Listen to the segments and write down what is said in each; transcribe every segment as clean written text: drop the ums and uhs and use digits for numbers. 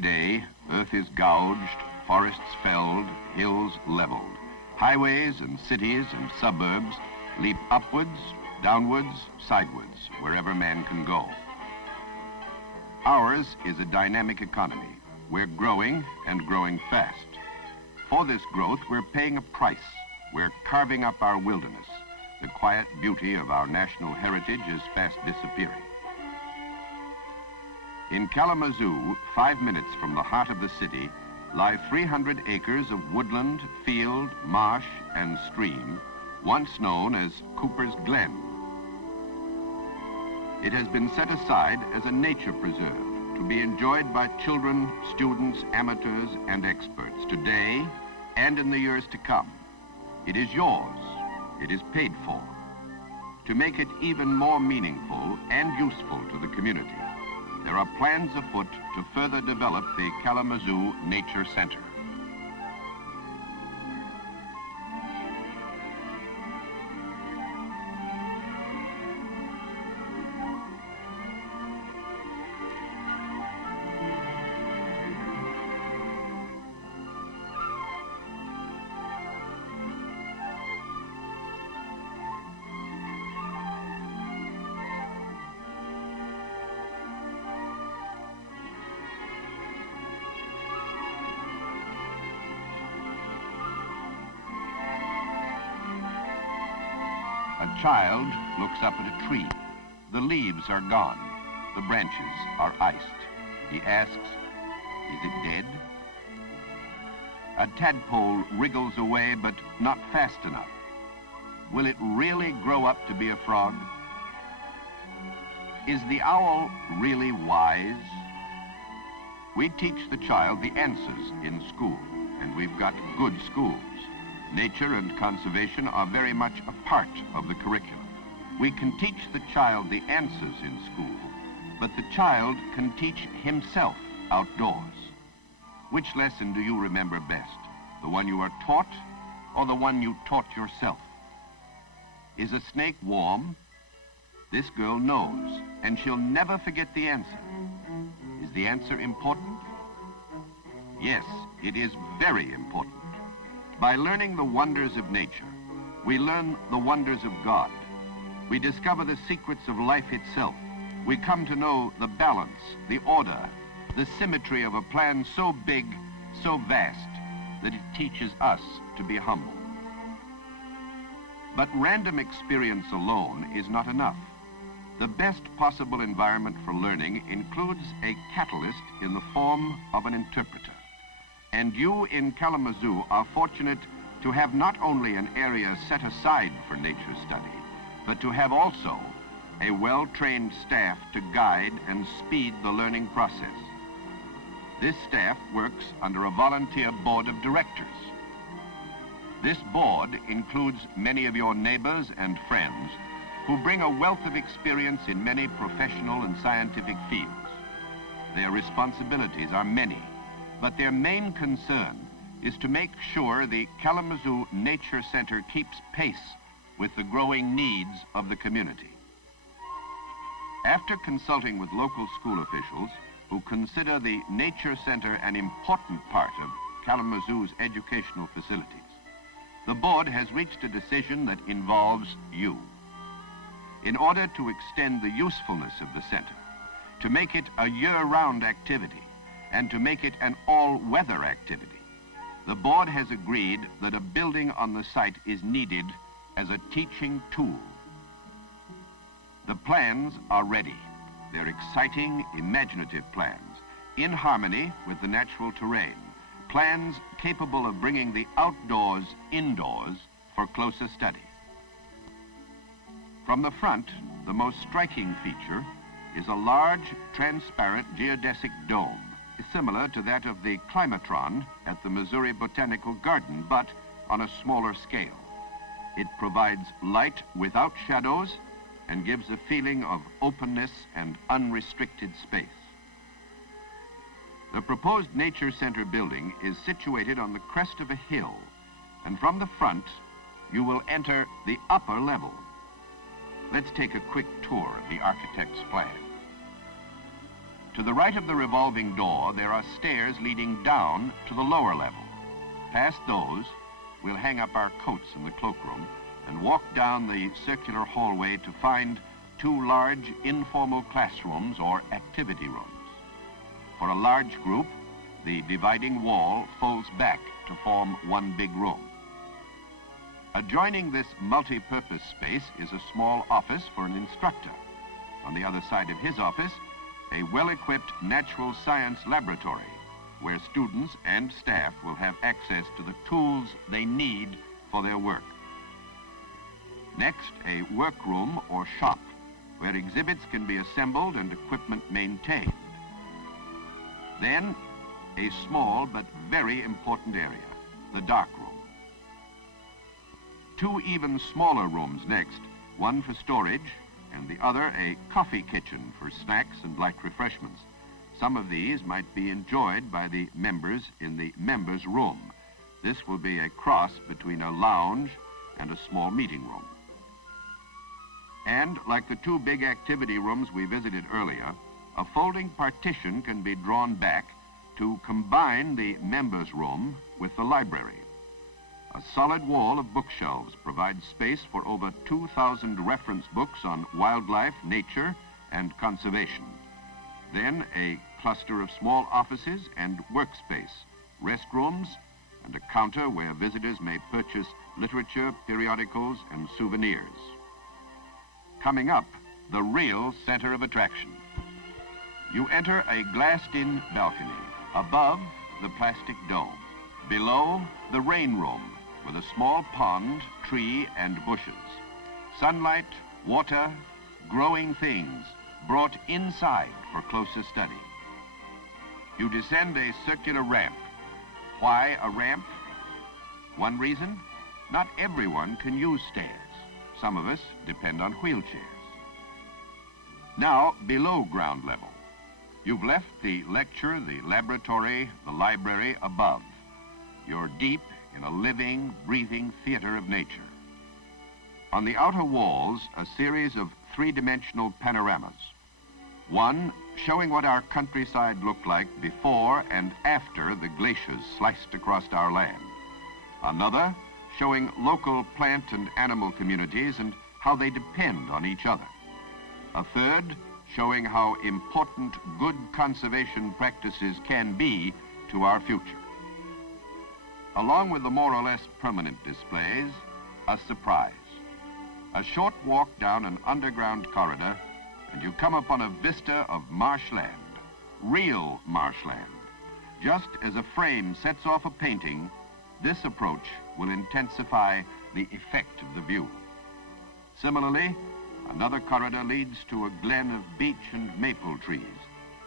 day, earth is gouged, forests felled, hills leveled. Highways and cities and suburbs leap upwards, downwards, sidewards, wherever man can go. Ours is a dynamic economy. We're growing and growing fast. For this growth, we're paying a price. We're carving up our wilderness. The quiet beauty of our national heritage is fast disappearing. In Kalamazoo, 5 minutes from the heart of the city, lie 300 acres of woodland, field, marsh, and stream, once known as Cooper's Glen. It has been set aside as a nature preserve to be enjoyed by children, students, amateurs, and experts today and in the years to come. It is yours. It is paid for. To make it even more meaningful and useful to the community, there are plans afoot to further develop the Kalamazoo Nature Center. A child looks up at a tree. The leaves are gone. The branches are iced. He asks, "Is it dead?" A tadpole wriggles away, but not fast enough. Will it really grow up to be a frog? Is the owl really wise? We teach the child the answers in school, and we've got good schools. Nature and conservation are very much a part of the curriculum. We can teach the child the answers in school, but the child can teach himself outdoors. Which lesson do you remember best? The one you are taught or the one you taught yourself? Is a snake warm? This girl knows, and she'll never forget the answer. Is the answer important? Yes, it is very important. By learning the wonders of nature, we learn the wonders of God. We discover the secrets of life itself. We come to know the balance, the order, the symmetry of a plan so big, so vast, that it teaches us to be humble. But random experience alone is not enough. The best possible environment for learning includes a catalyst in the form of an interpreter. And you in Kalamazoo are fortunate to have not only an area set aside for nature study, but to have also a well-trained staff to guide and speed the learning process. This staff works under a volunteer board of directors. This board includes many of your neighbors and friends who bring a wealth of experience in many professional and scientific fields. Their responsibilities are many, but their main concern is to make sure the Kalamazoo Nature Center keeps pace with the growing needs of the community. After consulting with local school officials who consider the Nature Center an important part of Kalamazoo's educational facilities, the board has reached a decision that involves you. In order to extend the usefulness of the center, to make it a year-round activity, and to make it an all-weather activity, the board has agreed that a building on the site is needed as a teaching tool. The plans are ready. They're exciting, imaginative plans, in harmony with the natural terrain, plans capable of bringing the outdoors indoors for closer study. From the front, the most striking feature is a large, transparent geodesic dome, similar to that of the climatron at the Missouri Botanical Garden, but on a smaller scale. It provides light without shadows and gives a feeling of openness and unrestricted space. The proposed Nature Center building is situated on the crest of a hill, and from the front, you will enter the upper level. Let's take a quick tour of the architect's plan. To the right of the revolving door, there are stairs leading down to the lower level. Past those, we'll hang up our coats in the cloakroom and walk down the circular hallway to find two large informal classrooms or activity rooms. For a large group, the dividing wall folds back to form one big room. Adjoining this multi-purpose space is a small office for an instructor. On the other side of his office, a well-equipped natural science laboratory where students and staff will have access to the tools they need for their work. Next, a workroom or shop where exhibits can be assembled and equipment maintained. Then, a small but very important area, the darkroom. Two even smaller rooms next, one for storage and the other a coffee kitchen for snacks and light refreshments. Some of these might be enjoyed by the members in the members' room. This will be a cross between a lounge and a small meeting room. And like the two big activity rooms we visited earlier, a folding partition can be drawn back to combine the members' room with the library. A solid wall of bookshelves provides space for over 2,000 reference books on wildlife, nature, and conservation. Then a cluster of small offices and workspace, restrooms, and a counter where visitors may purchase literature, periodicals, and souvenirs. Coming up, the real center of attraction. You enter a glassed-in balcony. Above, the plastic dome. Below, the rain room with a small pond, tree, and bushes. Sunlight, water, growing things brought inside for closer study. You descend a circular ramp. Why a ramp? One reason, not everyone can use stairs. Some of us depend on wheelchairs. Now, below ground level. You've left the lecture, the laboratory, the library above. You're deep in a living, breathing theater of nature. On the outer walls, a series of three-dimensional panoramas. One showing what our countryside looked like before and after the glaciers sliced across our land. Another showing local plant and animal communities and how they depend on each other. A third showing how important good conservation practices can be to our future. Along with the more or less permanent displays, a surprise. A short walk down an underground corridor and you come upon a vista of marshland, real marshland. Just as a frame sets off a painting, this approach will intensify the effect of the view. Similarly, another corridor leads to a glen of beech and maple trees,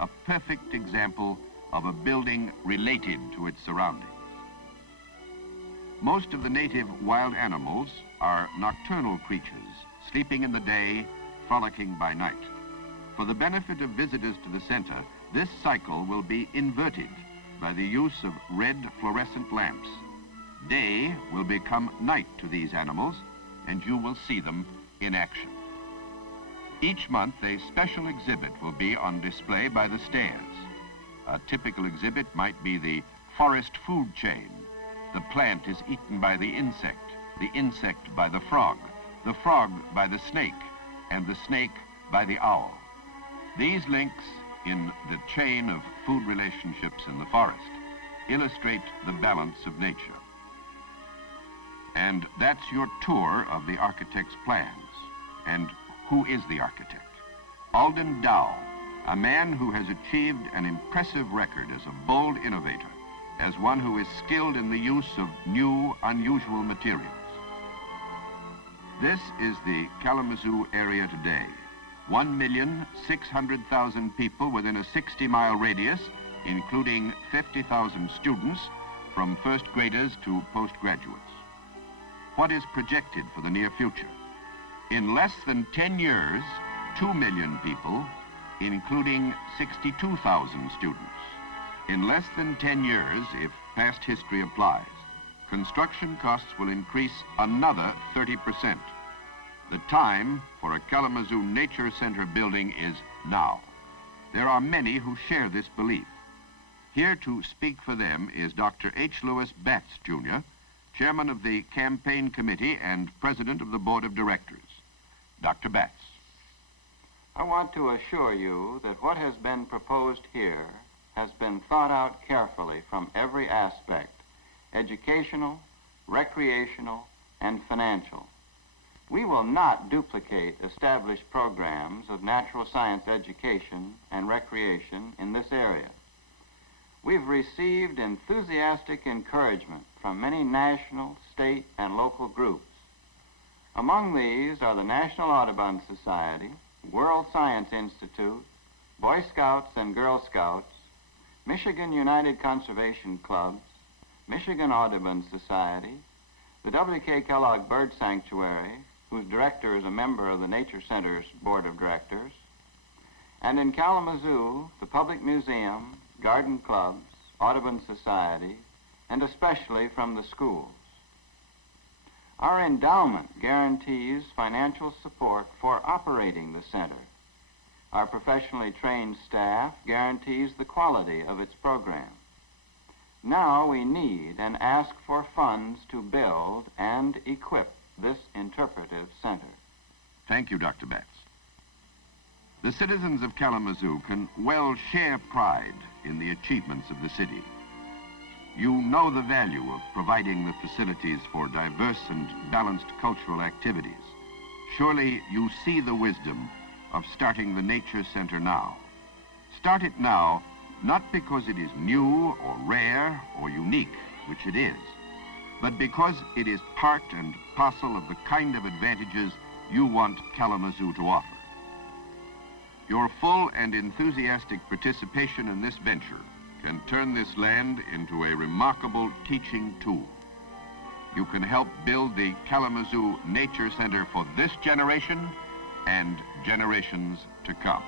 a perfect example of a building related to its surroundings. Most of the native wild animals are nocturnal creatures, sleeping in the day, frolicking by night. For the benefit of visitors to the center, this cycle will be inverted by the use of red fluorescent lamps. Day will become night to these animals, and you will see them in action. Each month, a special exhibit will be on display by the stairs. A typical exhibit might be the forest food chain. The plant is eaten by the insect by the frog by the snake, and the snake by the owl. These links in the chain of food relationships in the forest illustrate the balance of nature. And that's your tour of the architect's plans. And who is the architect? Alden B, a man who has achieved an impressive record as a bold innovator, as one who is skilled in the use of new, unusual materials. This is the Kalamazoo area today. 1,600,000 people within a 60-mile radius, including 50,000 students from first graders to postgraduates. What is projected for the near future? In less than 10 years, 2 million people, including 62,000 students. In less than 10 years, if past history applies, construction costs will increase another 30%. The time for a Kalamazoo Nature Center building is now. There are many who share this belief. Here to speak for them is Dr. H. Lewis Betts, Jr., Chairman of the Campaign Committee and President of the Board of Directors. Dr. Betts. I want to assure you that what has been proposed here has been thought out carefully from every aspect, educational, recreational, and financial. We will not duplicate established programs of natural science education and recreation in this area. We've received enthusiastic encouragement from many national, state, and local groups. Among these are the National Audubon Society, World Science Institute, Boy Scouts and Girl Scouts, Michigan United Conservation Clubs, Michigan Audubon Society, the W.K. Kellogg Bird Sanctuary, whose director is a member of the Nature Center's Board of Directors, and in Kalamazoo, the Public Museum, Garden Clubs, Audubon Society, and especially from the schools. Our endowment guarantees financial support for operating the center. Our professionally trained staff guarantees the quality of its program. Now we need and ask for funds to build and equip this Interpretive Center. Thank you, Dr. Betts. The citizens of Kalamazoo can well share pride in the achievements of the city. You know the value of providing the facilities for diverse and balanced cultural activities. Surely you see the wisdom of starting the Nature Center now. Start it now, not because it is new or rare or unique, which it is, but because it is part and parcel of the kind of advantages you want Kalamazoo to offer. Your full and enthusiastic participation in this venture can turn this land into a remarkable teaching tool. You can help build the Kalamazoo Nature Center for this generation and generations to come.